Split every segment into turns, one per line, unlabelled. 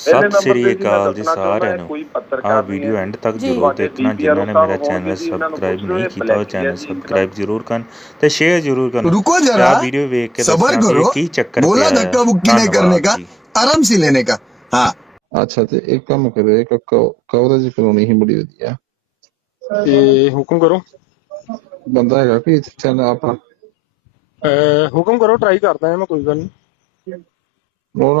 ਸਤਿ ਸ੍ਰੀ ਅਕਾਲ ਜੀ ਸਾਰਿਆਂ ਨੂੰ।
ਆ
ਵੀਡੀਓ ਐਂਡ ਤੱਕ ਜ਼ਰੂਰ ਦੇਖਣਾ। ਜਿਨ੍ਹਾਂ ਨੇ ਮੇਰਾ ਚੈਨਲ ਸਬਸਕ੍ਰਾਈਬ ਨਹੀਂ ਕੀਤਾ ਉਹ ਚੈਨਲ ਸਬਸਕ੍ਰਾਈਬ ਜ਼ਰੂਰ ਕਰਨ ਤੇ ਸ਼ੇਅਰ ਜ਼ਰੂਰ ਕਰਨ। ਰੁਕੋ
ਜਰਾ
ਆ ਵੀਡੀਓ ਵੇਖ ਕੇ
ਸਬਰ
ਕਰੋ। ਕੀ ਚੱਕਰ
ਬੋਲਾ ਧੱਕਾ ਮੁੱਕੀ ਨਹੀਂ
ਕਰਨੇ ਦਾ
ਆਰਾਮ ਸੇ ਲੈਣੇ ਦਾ ਹਾਂ।
ਅੱਛਾ ਤੇ ਇੱਕ ਕੰਮ ਕਰੋ ਇੱਕ ਕਵਰੇਜ ਕਰਾਉਣੀ ਹੀ ਬੜੀ ਵਧੀਆ।
ਤੇ ਹੁਕਮ ਕਰੋ।
ਬੰਦਾ ਹੈਗਾ ਕਿ ਚੈਨਲ ਆਪਣਾ
ਹੁਕਮ ਕਰੋ ਟਰਾਈ ਕਰਦਾ ਮੈਂ ਕੋਈ ਗੱਲ ਨਹੀਂ
ਉਹ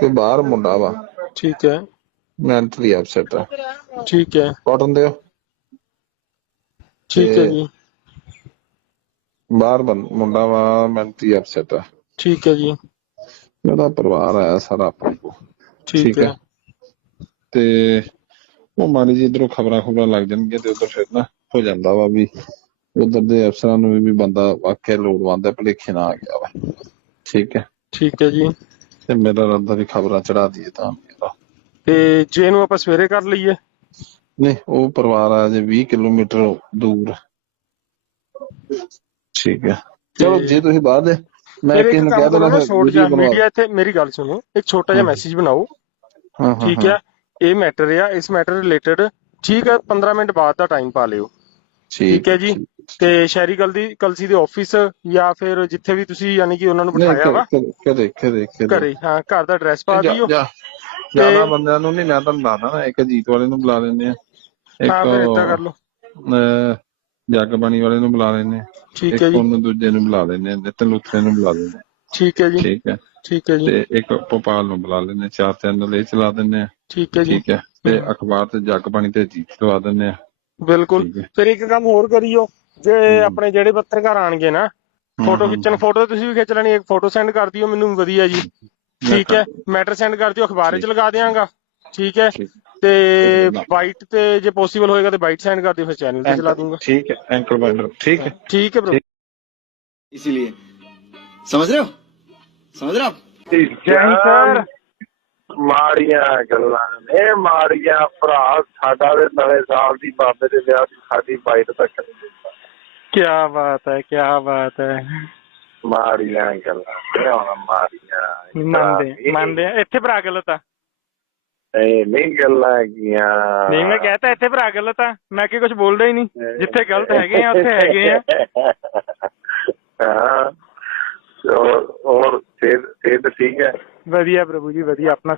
ਕੋਈ ਬਾਹਰ ਮੁੰਡਾ ਵਾ।
ਠੀਕ ਹੈ।
ਮੈਂਟਲੀ ਅਪਸੈਟ ਆ।
ਠੀਕ ਹੈ।
ਕਾਟਨ ਦਿਓ।
ਠੀਕ ਹੈ
ਤੇ-
ਜੀ।
ਬਾਹਰ ਮੁੰਡਾ ਵਾ ਮੈਂਟਲੀ ਅਪਸੈਟ ਆ।
ਠੀਕ ਹੈ ਜੀ।
ਉਹਦਾ ਪਰਿਵਾਰ ਆਇਆ ਸਾਰਾ ਆਪਣੇ
ਠੀਕ ਹੈ।
ਤੇ ਉਹ ਮਾੜੀ ਜੀ ਇਧਰੋਂ ਖਬਰਾਂ ਖਬਰਾਂ ਲੱਗ ਜਾਣਗੀਆਂ ਤੇ ਉਧਰ ਫਿਰ ਨਾ ਹੋ ਜਾਂਦਾ ਵਾ ਵੀ ਉਧਰ ਦੇ ਅਫਸਰਾਂ ਨੂੰ ਵੀ ਵੀ ਬੰਦਾ ਵਾਕਿਆ ਲੋੜਵੰਦ ਹੈ ਭਲੇਖੇ ਨਾ ਆ ਗਿਆ ਵਾ। ਠੀਕ ਹੈ।
ਠੀਕ ਹੈ ਜੀ।
ਤੇ ਮੇਰਾ ਰੱਦਾ ਵੀ ਖਬਰਾਂ ਚੜਾ ਦਈਏ ਤਾਂ ਮੇਰਾ
ਤੇ ਜੇ ਇਹਨੂੰ ਆਪਾਂ ਸਵੇਰੇ ਕਰ ਲਈਏ?
ਨਹੀਂ ਉਹ ਪਰਿਵਾਰ ਆ ਜੇ 20 ਕਿਲੋਮੀਟਰ ਦੂਰ। ਠੀਕ ਹੈ। ਚਲੋ ਜੇ ਤੁਸੀਂ ਬਾਅਦ ਦੇ ਮੈਂ ਕਿਸੇ ਨੂੰ ਕਹਿ ਦੇਣਾ
ਨਾ ਜਿਹਾ
ਬਣਵਾ
ਮੀਡੀਆ ਇੱਥੇ ਮੇਰੀ ਗੱਲ ਸੁਣੋ ਇੱਕ ਛੋਟਾ ਜਿਹਾ। ਮੈਸੇਜ ਬਣਾਓ।
ਹਾਂ ਹਾਂ
ਠੀਕ
ਹੈ
ਇਹ ਮੈਟਰ ਆ ਇਸ ਮੈਟਰ ਰਿਲੇਟਡ ਠੀਕ ਹੈ 15 ਮਿੰਟ ਬਾਅਦ ਦਾ ਟਾਈਮ ਪਾ ਲਿਓ। ਠੀਕ ਹੈ ਜੀ। ਤੇ ਸ਼ਹਿਰੀ ਕਲਦੀ ਕਲਸੀ ਦੇ ਆਫਿਸ ਜਾਂ ਫਿਰ ਜਿੱਥੇ ਵੀ ਤੁਸੀਂ ਯਾਨੀ ਕਿ ਉਹਨਾਂ ਨੂੰ ਬਿਠਾਇਆ ਵਾ।
ਕਦੇ ਕਦੇ ਕਦੇ
ਘਰੇ ਹਾਂ ਘਰ ਦਾ ਐਡਰੈਸ ਪਾ ਦਿਓ।
ਜ਼ਿਆਦਾ ਬੰਦਿਆਂ ਨੂੰ ਨਹੀਂ ਮੈਂ ਤੁਹਾਨੂੰ ਦੱਸਦਾ ਨਾ ਇੱਕ ਜੀਤ ਵਾਲੇ ਨੂੰ ਬੁਲਾ ਲੈਂਦੇ ਆ
ਹਾਂ ਫਿਰ
ਇੱਕ
ਇਦਾਂ ਕਰ ਲਓ।
ਜਗਬਾਣੀ ਵਾਲੇ ਨੂੰ ਬੁਲਾ ਲੈਂਦੇ ਆ
ਠੀਕ
ਇੱਕ
ਹੈ ਜੀ।
ਉਹਨੂੰ ਦੂਜੇ ਨੂੰ ਬੁਲਾ ਲੈਂਦੇ ਆ ਨਿਤਨ ਲੁੱਥੇ ਨੂੰ ਬੁਲਾ ਲੈਂਦੇ ਆ
ਠੀਕ ਹੈ ਜੀ।
ਠੀਕ ਹੈ।
ਠੀਕ ਹੈ ਜੀ।
ਤੇ ਇੱਕ ਭੋਪਾਲ ਨੂੰ ਬੁਲਾ ਲੈਂਦੇ ਆ ਚਾਰ ਚੈਨਲ ਇਹ ਚਲਾ ਦਿੰਦੇ ਆ
ਠੀਕ ਹੈ ਜੀ।
ਠੀਕ ਹੈ। ਤੇ ਅਖਬਾਰ ਤੇ ਜਗਬਾਣੀ ਤੇ ਜੀਤ ਲਵਾ ਦਿੰਦੇ ਆ
ਬਿਲਕੁਲ
ਠੀਕ ਹੈ
ਫਿਰ ਇੱਕ ਕੰਮ ਹੋਰ ਕਰਿਓ ਜੇ
ਹਮ।
ਆਪਣੇ ਜਿਹੜੇ ਪੱਤਰਕਾਰ ਆਣਗੇ ਨਾ ਫੋਟੋ
ਹਮ,
ਖਿੱਚਣ ਫੋਟੋ ਤੁਸੀਂ ਵੀ ਖਿੱਚ ਲੈਣੀ ਇੱਕ ਫੋਟੋ ਸੈਂਡ ਕਰ ਦਿਓ ਮੈਨੂੰ ਵਧੀਆ ਜੀ
ਮੈਂ
ਠੀਕ ਹੈ
ਕਰ-
ਮੈਟਰ ਸੈਂਡ ਕਰ ਦਿਓ ਅਖਬਾਰ 'ਚ
ਠੀਕ।
ਲਗਾ ਦਿਆਂਗਾ ਠੀਕ ਹੈ
ਠੀਕ।
ਤੇ
ਠੀਕ।
ਬਾਈਟ ਤੇ ਜੇ ਪੋਸੀਬਲ ਹੋਏਗਾ ਤੇ ਬਾਈਟ ਸੈਂਡ ਕਰ ਦਿਓ ਫਿਰ ਚੈਨਲ ਤੇ ਚਲਾ ਦੂੰਗਾ
ਠੀਕ ਹੈ ਐਂਕਰ ਬਾਈਂਡਰ ਠੀਕ ਹੈ
ਠੀਕ ਹੈ bro
इसीलिए समझ रहे हो समझ रहे हो आप
ਜੈ ਹਿੰਦ ਸਰ
ਮਾੜੀਆਂ ਗੱਲਾਂ ਨੇ। ਮਾੜੀਆਂ ਭਰਾ ਸਾਡਾ ਦੇ ਨਵੇਂ ਸਾਲ ਦੀ ਬਾਬੇ ਦੇ ਵਿਆਹ ਦੀ ਸਾਡੀ ਬਾਈਟ ਤੱਕ
ਕੀ ਬਾਤ ਹੈ ਕੀ ਬਾਤ ਹੈ।
ਮਾੜੀਆਂ ਗੱਲਾਂ ਨੇ ਹੁਣ ਮਾੜੀਆਂ
ਮੰਨਦੇ। ਇੱਥੇ ਭਰਾ ਗਲਤ ਆ।
ਨਹੀਂ ਨਹੀਂ ਗੱਲਾਂ ਕੀਆਂ
ਨਹੀਂ ਮੈਂ ਕਹਤਾ ਇੱਥੇ ਭਰਾ ਗਲਤ ਆ। ਮੈਂ ਕਿ ਕੁਝ ਬੋਲਦਾ ਹੀ ਨਹੀਂ। ਜਿੱਥੇ ਗਲਤ ਹੈਗੇ ਆ ਉੱਥੇ ਹੈਗੇ ਆ।
ਹਾਂ। ਹੋਰ ਹੋਰ ਸਿਹਤ ਸਿਹਤ ਠੀਕ ਹੈ?
ਵਧੀਆ ਪ੍ਰਭੂ ਜੀ ਵਧੀਆ। ਆਪਣਾ